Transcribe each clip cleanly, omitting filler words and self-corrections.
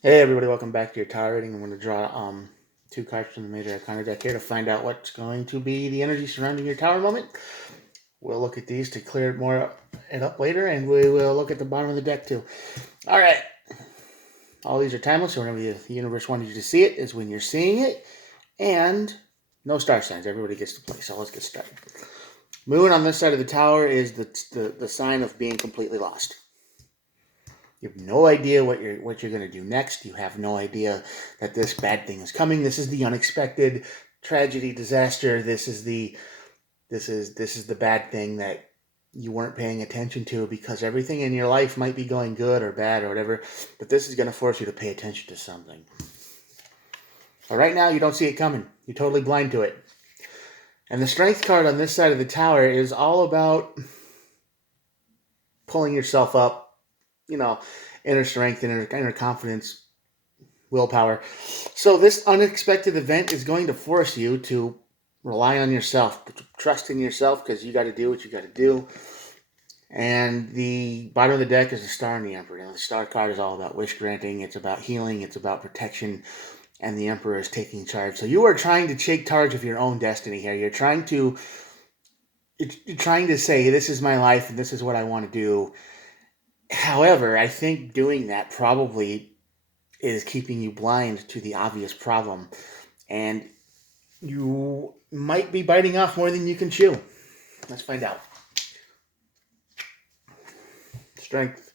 Hey everybody, welcome back to your tower reading. I'm going to draw two cards from the Major Arcana deck here to find out what's going to be the energy surrounding your tower moment. We'll look at these to clear it up later, and we will look at the bottom of the deck too. All right, all these are timeless, so whenever the universe wanted you to see it is when you're seeing it, and no star signs. Everybody gets to play, so let's get started. Moon on this side of the tower is the sign of being completely lost. You have no idea what you're going to do next. You have no idea that this bad thing is coming. This is the unexpected tragedy, disaster. This is the bad thing that you weren't paying attention to because everything in your life might be going good or bad or whatever, but this is going to force you to pay attention to something. But right now, you don't see it coming. You're totally blind to it. And the strength card on this side of the tower is all about pulling yourself up, inner strength, inner confidence, willpower. So this unexpected event is going to force you to rely on yourself, trust in yourself, because you got to do what you got to do. And the bottom of the deck is the Star and the Emperor. The Star card is all about wish granting. It's about healing. It's about protection. And the Emperor is taking charge. So you are trying to take charge of your own destiny here. You're trying to say, hey, this is my life and this is what I want to do. However, I think doing that probably is keeping you blind to the obvious problem. And you might be biting off more than you can chew. Let's find out. Strength.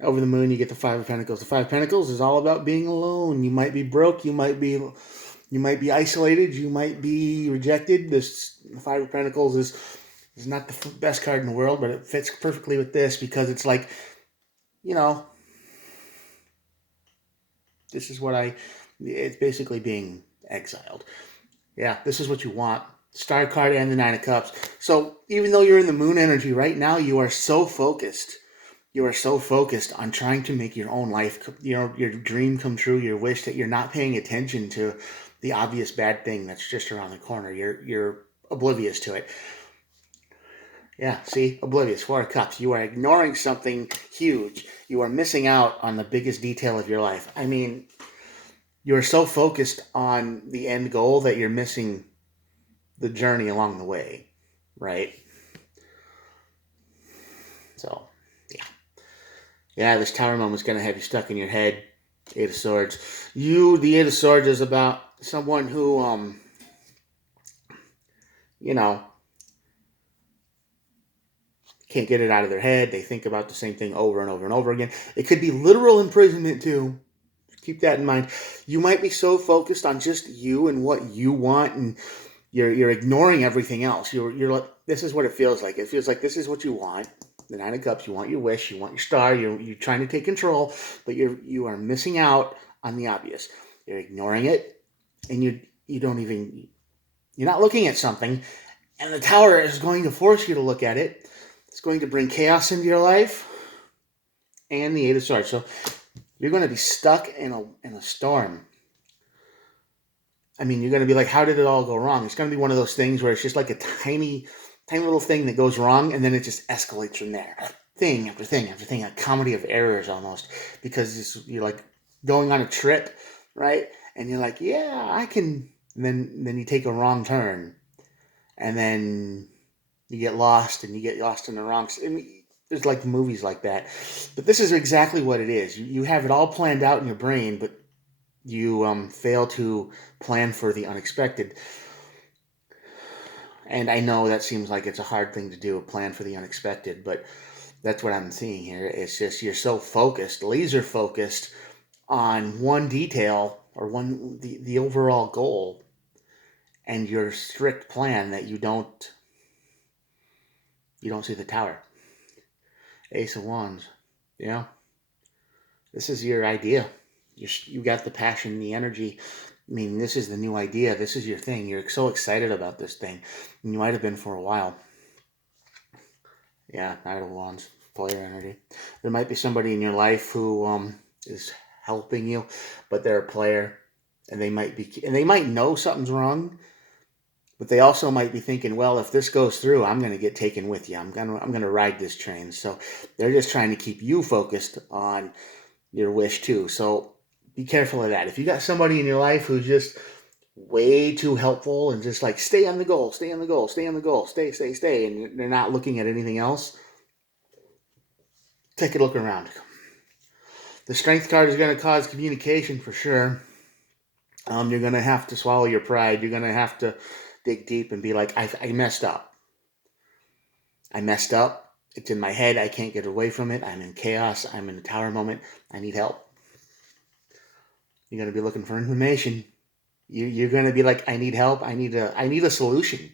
Over the moon, you get the Five of Pentacles. The Five of Pentacles is all about being alone. You might be broke. You might be isolated. You might be rejected. The Five of Pentacles is not the best card in the world, but it fits perfectly with this because it's like, this is it's basically being exiled. Yeah, this is what you want. Star card and the Nine of Cups. So even though you're in the moon energy right now, you are so focused. You are so focused on trying to make your own life, your dream come true, your wish, that you're not paying attention to the obvious bad thing that's just around the corner. You're oblivious to it. Yeah, see? Oblivious. Four of Cups. You are ignoring something huge. You are missing out on the biggest detail of your life. I mean, you're so focused on the end goal that you're missing the journey along the way, right? So, yeah. Yeah, this tower moment's going to have you stuck in your head. Eight of Swords. The Eight of Swords is about someone who, you know, can't get it out of their head. They think about the same thing over and over and over again. It could be literal imprisonment, too. Keep that in mind. You might be so focused on just you and what you want, and you're ignoring everything else. You're like, this is what it feels like. It feels like this is what you want. The Nine of Cups. You want your wish. You want your star. You're trying to take control, but you are missing out on the obvious. You're ignoring it, and you don't even you're not looking at something, and the tower is going to force you to look at it. It's going to bring chaos into your life, and the Eight of Swords. So you're going to be stuck in a storm. I mean, you're going to be like, how did it all go wrong? It's going to be one of those things where it's just like a tiny little thing that goes wrong, and then it just escalates from there. Thing after thing after thing, a comedy of errors almost, because you're like going on a trip, right? And you're like, yeah, I can. And then you take a wrong turn, and then you get lost, and you get lost in the wrong. I mean, there's like movies like that, but this is exactly what it is. You have it all planned out in your brain, but you fail to plan for the unexpected. And I know that seems like it's a hard thing to do, plan for the unexpected, but that's what I'm seeing here. It's just you're so focused, laser focused on one detail or the overall goal and your strict plan that you don't see the tower. Ace of Wands. Yeah. This is your idea. You got the passion, the energy. I mean, this is the new idea. This is your thing. You're so excited about this thing. And you might have been for a while. Yeah, Knight of Wands, player energy. There might be somebody in your life who is helping you, but they're a player, and they might know something's wrong, but they also might be thinking, well, if this goes through, I'm going to get taken with you. I'm going to ride this train. So they're just trying to keep you focused on your wish too. So be careful of that. If you got somebody in your life who's just way too helpful and just like stay on the goal, stay on the goal, stay on the goal, stay, and they're not looking at anything else, take a look around. The strength card is going to cause communication for sure. You're going to have to swallow your pride. You're going to have to dig deep and be like, I messed up. I messed up. It's in my head. I can't get away from it. I'm in chaos. I'm in a tower moment. I need help. You're going to be looking for information. You're going to be like, I need help. I need a solution.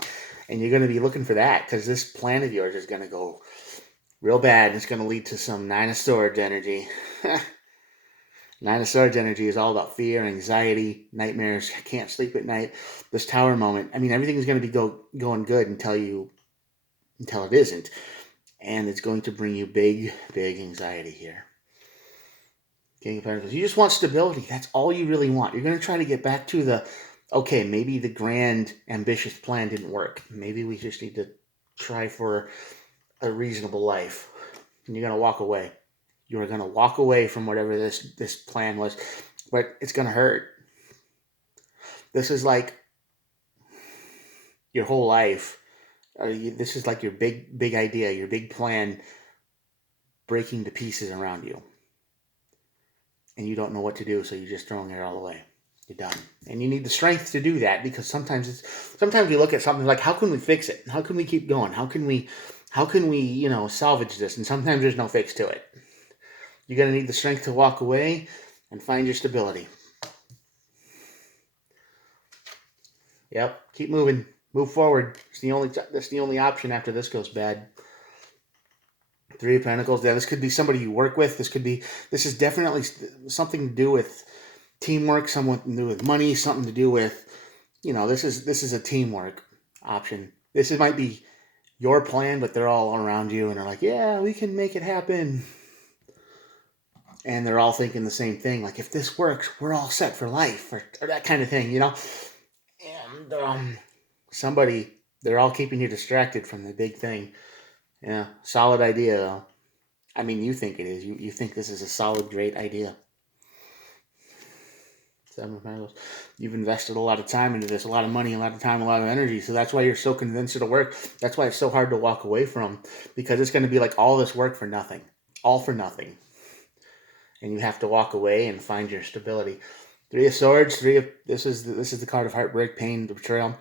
And you're going to be looking for that because this plan of yours is going to go real bad. And it's going to lead to some Nine of Swords energy. Nine of Swords energy is all about fear, anxiety, nightmares. I can't sleep at night. This tower moment. I mean, everything's going to be going good until it isn't. And it's going to bring you big, big anxiety here. King of Pentacles. You just want stability. That's all you really want. You're going to try to get back to okay, maybe the grand, ambitious plan didn't work. Maybe we just need to try for a reasonable life. And you're going to walk away. You're going to walk away from whatever this plan was. But it's going to hurt. This is like your whole life. This is like your big idea, your big plan breaking to pieces around you. And you don't know what to do, so you're just throwing it all away. You're done. And you need the strength to do that because sometimes we look at something like, how can we fix it? How can we keep going? How can we salvage this? And sometimes there's no fix to it. You're going to need the strength to walk away and find your stability. Yep. Keep moving. Move forward. That's the only option after this goes bad. Three of Pentacles. Yeah, this could be somebody you work with. This is definitely something to do with teamwork, something to do with money, something to do with, this is a teamwork option. Might be your plan, but they're all around you and they're like, yeah, we can make it happen. And they're all thinking the same thing. Like, if this works, we're all set for life or that kind of thing, And they're all keeping you distracted from the big thing. Yeah, solid idea, though. I mean, you think it is. You think this is a solid, great idea. Seven of Pentacles. You've invested a lot of time into this, a lot of money, a lot of time, a lot of energy. So that's why you're so convinced it'll work. That's why it's so hard to walk away from, because it's going to be like all this work for nothing. All for nothing. And you have to walk away and find your stability. Three of Swords. This is the card of heartbreak, pain, betrayal.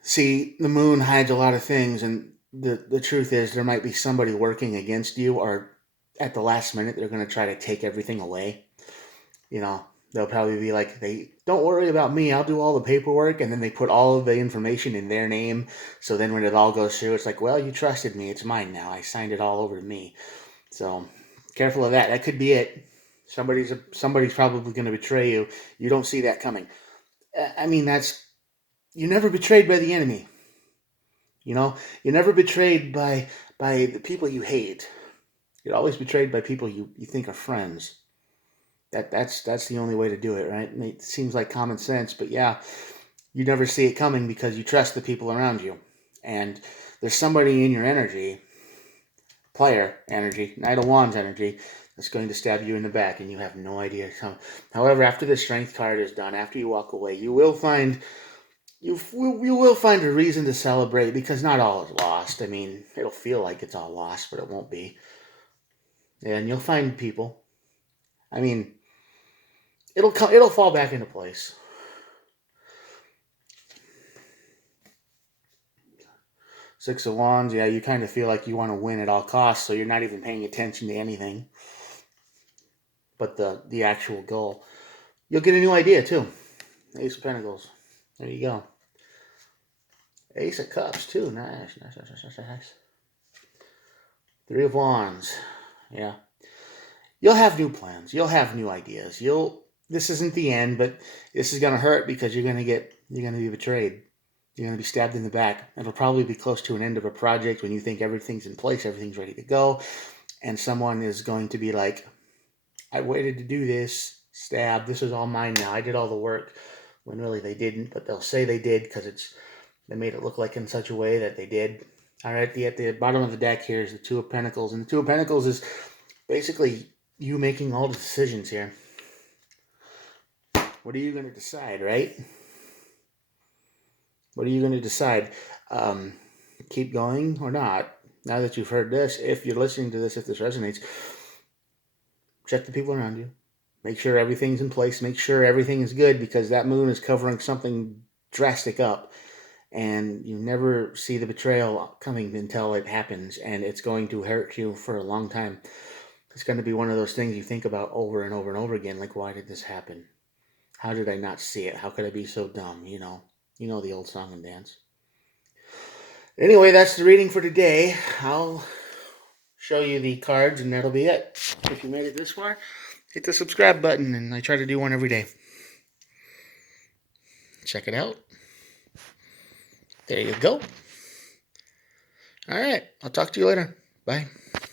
See, the moon hides a lot of things, and the truth is there might be somebody working against you, or at the last minute they're going to try to take everything away. They'll probably be like, don't worry about me, I'll do all the paperwork, and then they put all of the information in their name, so then when it all goes through, it's like, well, you trusted me, it's mine now, I signed it all over to me. So careful of that. That could be it. Somebody's probably going to betray you. You don't see that coming. I mean, you're never betrayed by the enemy. You're never betrayed by the people you hate. You're always betrayed by people you think are friends. That's the only way to do it, right? It seems like common sense, but yeah, you never see it coming because you trust the people around you. And there's somebody in your energy, player energy, Knight of Wands energy, that's going to stab you in the back, and you have no idea how. However, after the Strength card is done, after you walk away, you will find a reason to celebrate, because not all is lost. I mean, it'll feel like it's all lost, but it won't be. And you'll find people. I mean, it'll fall back into place. Six of Wands, yeah, you kind of feel like you want to win at all costs, so you're not even paying attention to anything but the actual goal. You'll get a new idea, too. Ace of Pentacles. There you go. Ace of Cups, too. Nice. Three of Wands. Yeah. You'll have new plans. You'll have new ideas. This isn't the end, but this is going to hurt because you're going to be betrayed. You're going to be stabbed in the back. It'll probably be close to an end of a project when you think everything's in place, everything's ready to go, and someone is going to be like, I waited to do this, stab, this is all mine now, I did all the work, when really they didn't, but they'll say they did because they made it look like in such a way that they did. All right, at the bottom of the deck here is the Two of Pentacles, and the Two of Pentacles is basically you making all the decisions here. What are you going to decide, right? What are you going to decide? Um, Keep going or not? Now that you've heard this, if you're listening to this, if this resonates, check the people around you. Make sure everything's in place. Make sure everything is good, because that moon is covering something drastic up. And you never see the betrayal coming until it happens, and it's going to hurt you for a long time. It's going to be one of those things you think about over and over and over again, like, why did this happen? How did I not see it? How could I be so dumb? You know the old song and dance. Anyway, that's the reading for today. I'll show you the cards, and that'll be it. If you made it this far, hit the subscribe button, and I try to do one every day. Check it out. There you go. All right, I'll talk to you later. Bye.